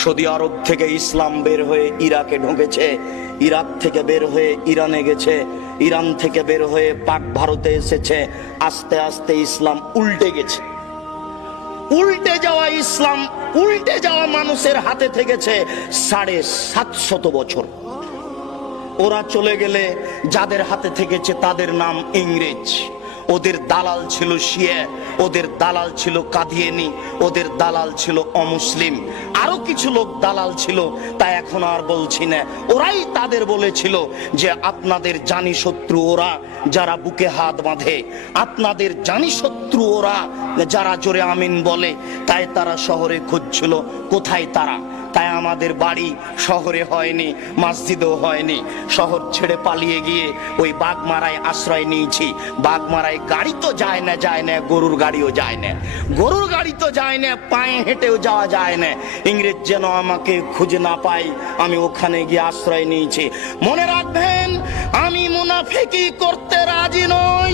Saudi আরব থেকে ইসলাম বের হয়ে ইরাকে ঢুকেছে, ইরাক থেকে বের হয়ে ইরানে গেছে, ইরান থেকে বের হয়ে পাক ভারতে এসেছে। আস্তে আস্তে ইসলাম উল্টে গেছে। উল্টে যাওয়া ইসলাম, উল্টে যাওয়া মানুষের হাতে থেকেছে 750 বছর। ওরা চলে গেলে যাদের হাতে থেকেছে তাদের নাম ইংরেজ। ওদের দালাল ছিল শিয়া, ওদের দালাল ছিল কাদিয়ানি, ওদের দালাল ছিল অমুসলিম, আরো কিছু লোক দালাল ছিল, তাই এখন আর বলছি না। ওরাই তাদের বলেছিল যে আপনাদের জানি শত্রু ওরা যারা বুকে হাত বাঁধে, আপনাদের জানি শত্রু ওরা যারা জোরে আমিন বলে। তাই তারা শহরে খুঁজছিল কোথায় তারা। তাই আমাদের বাড়ি শহরে হয়নি, মসজিদও হয়নি, শহর ছেড়ে পালিয়ে গিয়ে ওই বাগমারায় আশ্রয় নিয়েছি। বাগমারায় গাড়ি তো যায় না, যায় না, গরুর গাড়িও যায় না, গরুর গাড়ি তো যায় না, পায়ে হেঁটেও যাওয়া যায় না। ইংরেজ যেন আমাকে খুঁজে না পাই, আমি ওখানে গিয়ে আশ্রয় নিয়েছি। মনে রাখবেন, আমি মুনাফিকি করতে রাজি নই।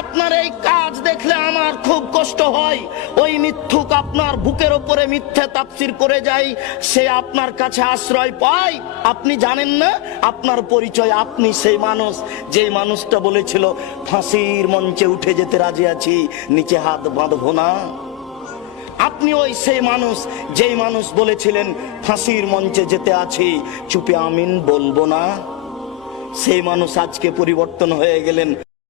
আপনার এই কাজ দেখলে আমার খুব কষ্ট হয়। ওই মিথ্যুক আপনার বুকের ওপরে মিথ্যে তাফসীর করে যায়, সে আপনার কাছে আশ্রয় পায়। আপনি জানেন না আপনার পরিচয়। আপনি সেই মানুষ, যেই মানুষটা বলেছিল ফাঁসির মঞ্চে উঠে যেতে রাজি আছি, নিচে হাত বাঁধবো না। আপনি ওই সেই মানুষ, যেই মানুষ বলেছিলেন ফাঁসির মঞ্চে যেতে আছি, চুপে আমিন বলবো না। সেই মানুষ আজকে পরিবর্তন হয়ে গেলেন।